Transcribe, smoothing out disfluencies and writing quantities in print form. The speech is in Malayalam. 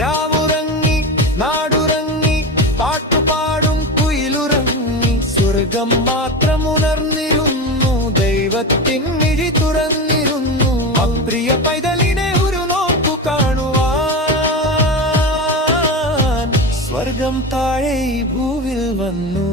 രാവുറങ്ങി നാടുറങ്ങി പാട്ടുപാടും കുയിലുറങ്ങി സ്വർഗം മാത്രം ഉണർന്നിരുന്നു ദൈവത്തിൻ മിഴി തുറന്നിരുന്നു അപ്രിയ പൈതലിനെ ഒരു നോക്കു കാണുവാൻ സ്വർഗം താഴെ ഭൂവിൽ വന്നു